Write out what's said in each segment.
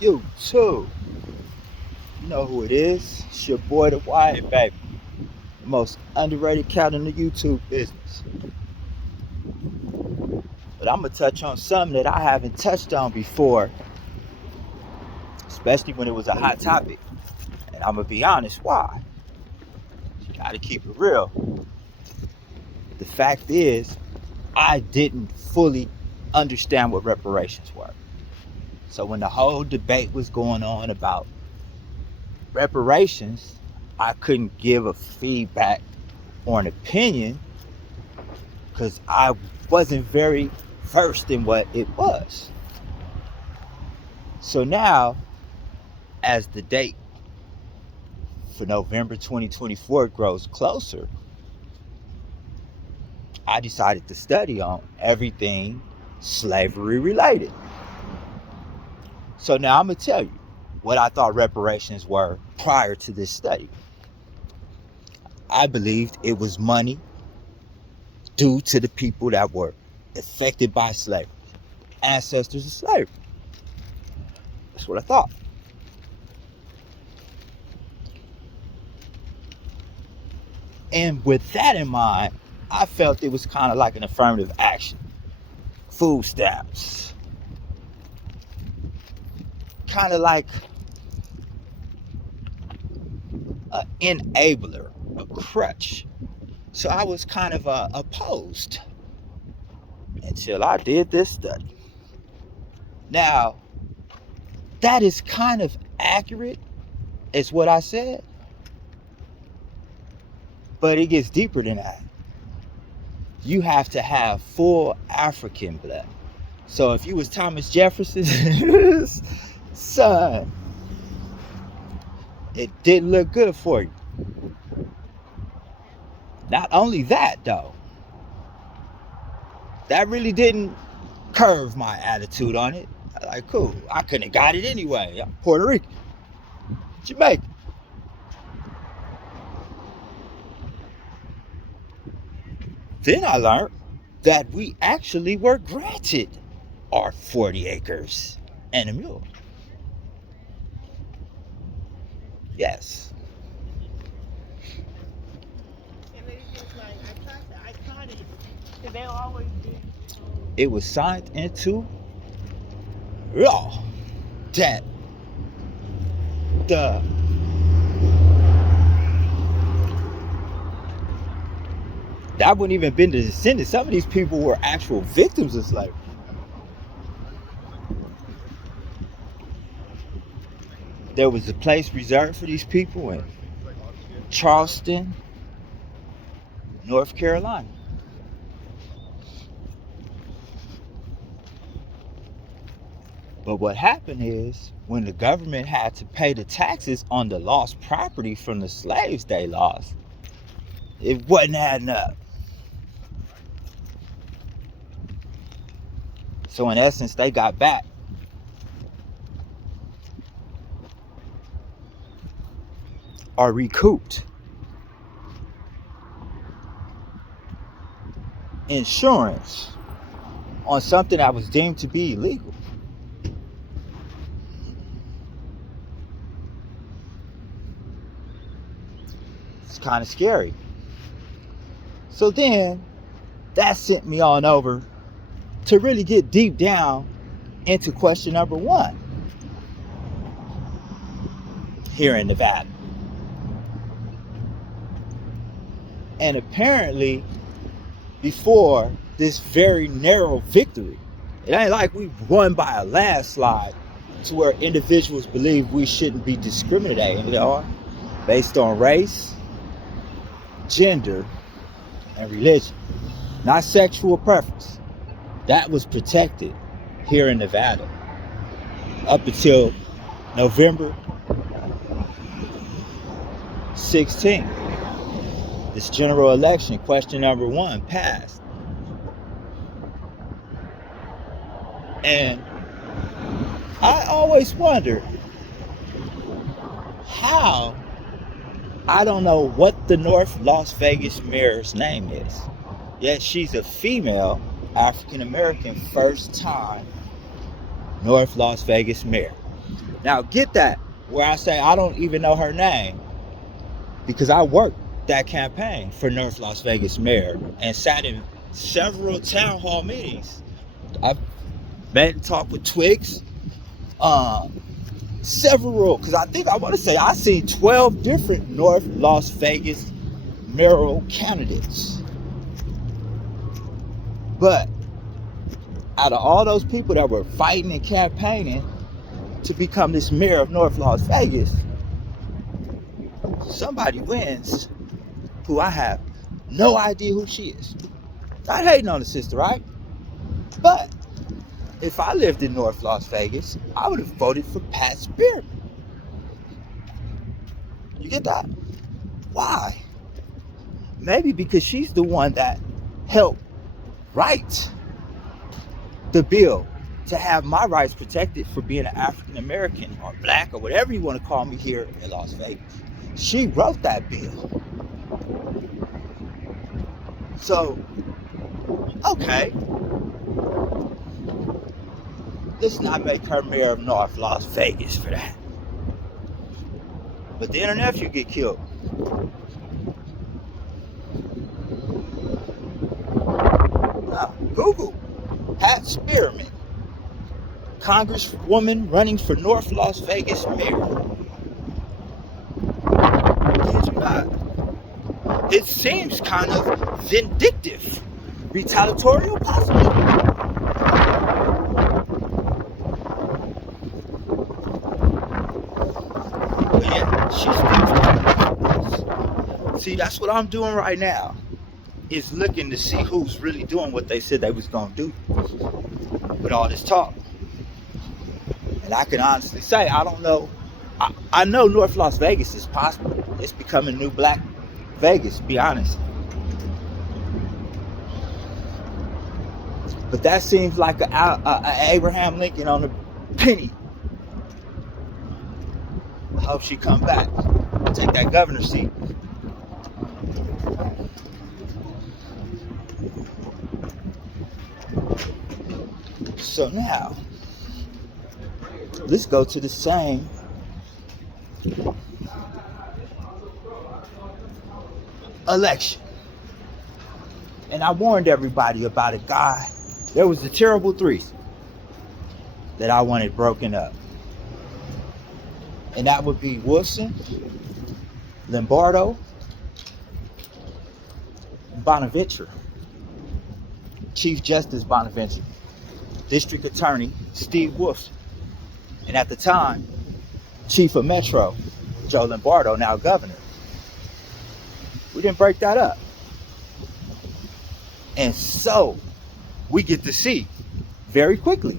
You too. You know who it is. It's your boy, the Wyatt, baby. The most underrated cat in the YouTube business. But I'm going to touch on something that I haven't touched on before, especially when it was a hot topic. And I'm going to be honest, why? You got to keep it real. The fact is, I didn't fully understand what reparations were. So when the whole debate was going on about reparations, I couldn't give a feedback or an opinion because I wasn't very versed in what it was. So now, as the date for November 2024 grows closer, I decided to study on everything slavery related. So now I'm going to tell you what I thought reparations were prior to this study. I believed it was money due to the people that were affected by slavery, ancestors of slavery. That's what I thought. And with that in mind, I felt it was kind of like an affirmative action. Food stamps. Kind of like an enabler, a crutch. So I was kind of opposed until I did this study. Now, that is kind of accurate, is what I said. But it gets deeper than that. You have to have full African blood. So if you was Thomas Jefferson's son, it didn't look good for you. Not only that, though, that really didn't curve my attitude on it. Like, cool, I couldn't have got it anyway. I'm Puerto Rican, Jamaican. Then I learned that we actually were granted our 40 acres and a mule. Yes. It was signed into law that that wouldn't even been the descendants. Some of these people were actual victims of slavery. There was a place reserved for these people in Charleston, North Carolina. But what happened is, when the government had to pay the taxes on the lost property from the slaves they lost, it wasn't adding up. So in essence, they got back or recouped insurance on something that was deemed to be illegal. It's kind of scary. So then that sent me on over to really get deep down into question number one here in Nevada. And apparently, before this very narrow victory, it ain't like we won by a landslide to where individuals believe we shouldn't be discriminated on based on race, gender, and religion, not sexual preference. That was protected here in Nevada up until November 16th. This general election, question number one, passed. And I always wondered how, I don't know what the North Las Vegas mayor's name is, yet she's a female African American first time North Las Vegas mayor. Now get that, where I say I don't even know her name, because I worked that campaign for North Las Vegas mayor and sat in several town hall meetings. I've met and talked with Twix, several, because I want to say I seen 12 different North Las Vegas mayoral candidates. But out of all those people that were fighting and campaigning to become this mayor of North Las Vegas, somebody wins who I have no idea who she is. Not hating on the sister, right? But if I lived in North Las Vegas, I would have voted for Pat Spearman. You get that? Why? Maybe because she's the one that helped write the bill to have my rights protected for being an African American or black or whatever you want to call me here in Las Vegas. She wrote that bill. So, okay, let's not make her mayor of North Las Vegas for that. But then her nephew get killed. Now, Google Pat Spearman, Congresswoman running for North Las Vegas mayor. Kid you not. It seems kind of vindictive, retaliatorial, possibly. But yeah, she's. See, that's what I'm doing right now. Is looking to see who's really doing what they said they was gonna do with all this talk. And I can honestly say, I don't know. I know North Las Vegas is possible. It's becoming new black Vegas, be honest. But that seems like a Abraham Lincoln on a penny. I hope she come back, take that governor seat. So now, let's go to the same election. And I warned everybody about a guy. There was the terrible three that I wanted broken up. And that would be Wilson, Lombardo, Bonaventure. Chief Justice Bonaventure. District Attorney Steve Wilson. And at the time, Chief of Metro, Joe Lombardo, now governor. We didn't break that up. And so we get to see very quickly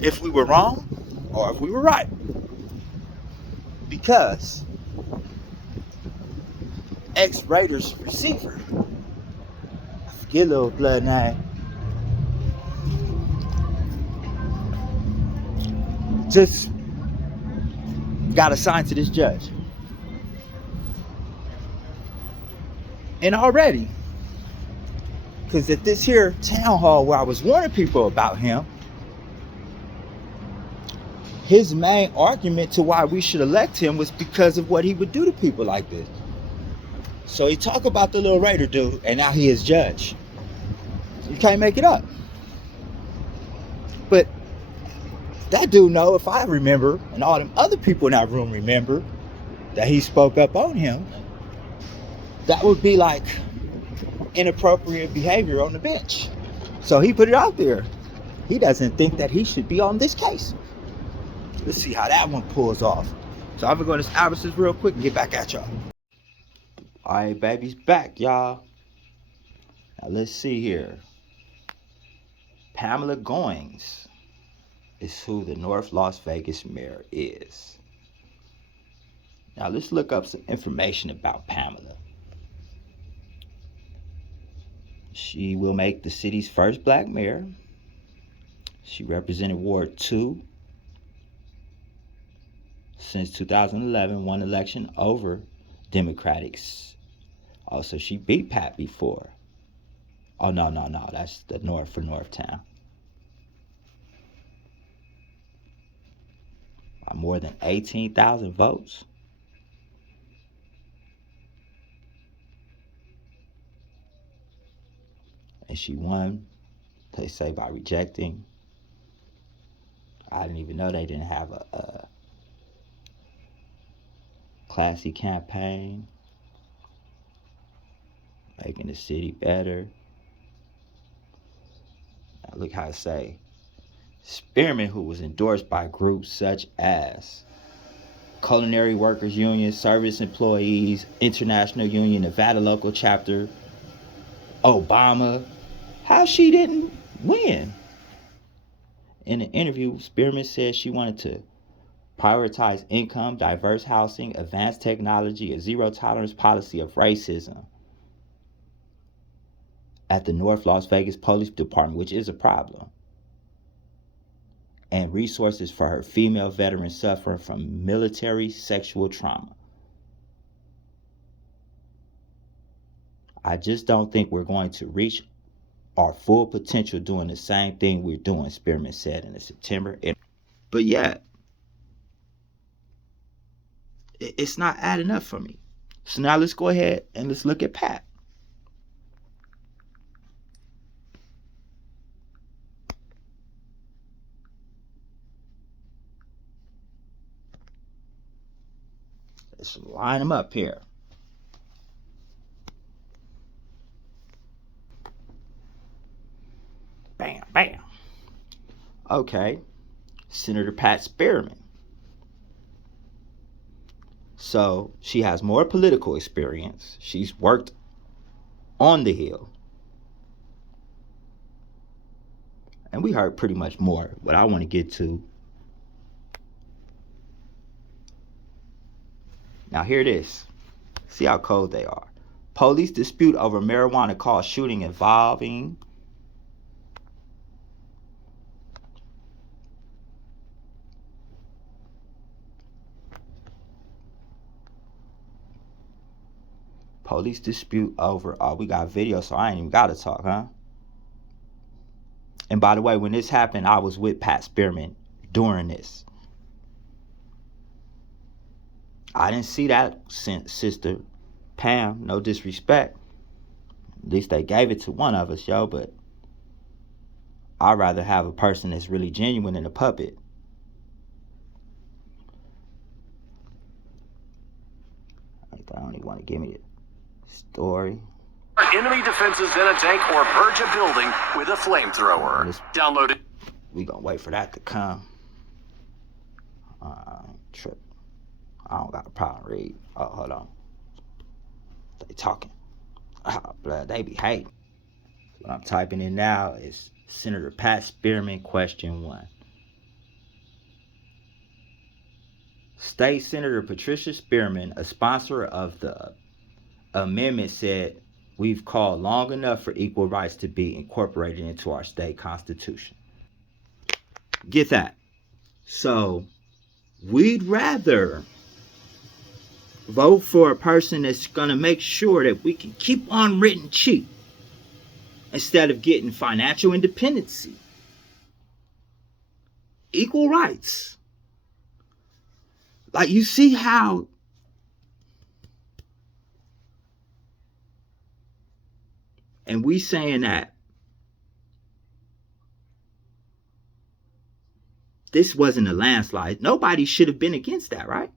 if we were wrong or if we were right. Because ex-Raiders receiver, I forget a little blood name, just got assigned to this judge. And already, because at this here town hall where I was warning people about him, his main argument to why we should elect him was because of what he would do to people like this. So he talked about the little Raider dude, and now he is judge. You can't make it up. But that dude know, if I remember, and all them other people in that room remember, that he spoke up on him, that would be like inappropriate behavior on the bench. So he put it out there. He doesn't think that he should be on this case. Let's see how that one pulls off. So I'm gonna go to this Albertsons real quick and get back at y'all. All right, baby's back, y'all. Now let's see here. Pamela Goings is who the North Las Vegas mayor is. Now let's look up some information about Pamela. She will make the city's first black mayor. She represented Ward 2 since 2011, won election over Democrats. Also, she beat Pat before. Oh, no, that's the North for Northtown. by more than 18,000 votes. And she won, they say, by rejecting. I didn't even know they didn't have a classy campaign, making the city better. Now look how it say, Spearman, who was endorsed by groups such as Culinary Workers Union, Service Employees, International Union, Nevada Local Chapter, Obama. How she didn't win? In an interview, Spearman said she wanted to prioritize income, diverse housing, advanced technology, a zero tolerance policy of racism at the North Las Vegas Police Department, which is a problem, and resources for her female veterans suffering from military sexual trauma. I just don't think we're going to reach our full potential doing the same thing we're doing, Spearman said in the September interview. But yeah, it's not adding up for me. So now let's go ahead and let's look at Pat. Let's line them up here. Bam, bam. Okay, Senator Pat Spearman. So she has more political experience. She's worked on the Hill. And we heard pretty much more. What I want to get to. Now here it is. See how cold they are. Police dispute over marijuana caused shooting involving police dispute over, oh, we got video, so I ain't even gotta talk, huh? And by the way, when this happened, I was with Pat Spearman during this. I didn't see that, Sister Pam, no disrespect. At least they gave it to one of us, yo, but I'd rather have a person that's really genuine than a puppet. I don't even want to give me a story. Enemy defenses in a tank or purge a building with a flamethrower. Download it. We gonna wait for that to come. Trip. I don't got a problem read. Oh, hold on. They talking. Blood, they be hating. What I'm typing in now is Senator Pat Spearman, question 1. State Senator Patricia Spearman, a sponsor of the amendment, said, "We've called long enough for equal rights to be incorporated into our state constitution." Get that? So, we'd rather vote for a person that's going to make sure that we can keep on renting cheap instead of getting financial independency. Equal rights. Like, you see how and we saying that this wasn't a landslide. Nobody should have been against that, right?